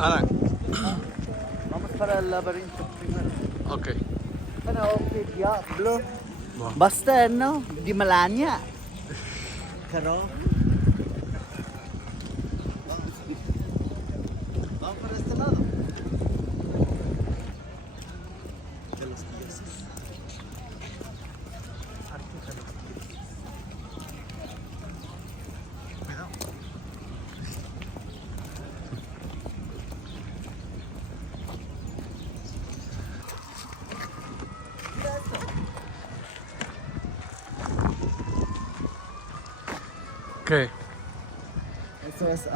Ana. Vamos para el laberinto primero. Ok. Pero che diavolo. Boh. Basta, no? Di Melania. Però. Vamos para este lado. De los dioses. Cuidado. ¿Qué? Eso es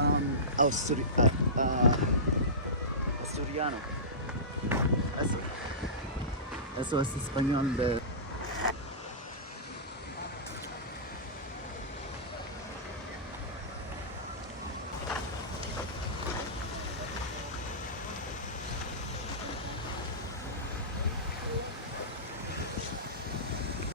asturiano. Eso es español de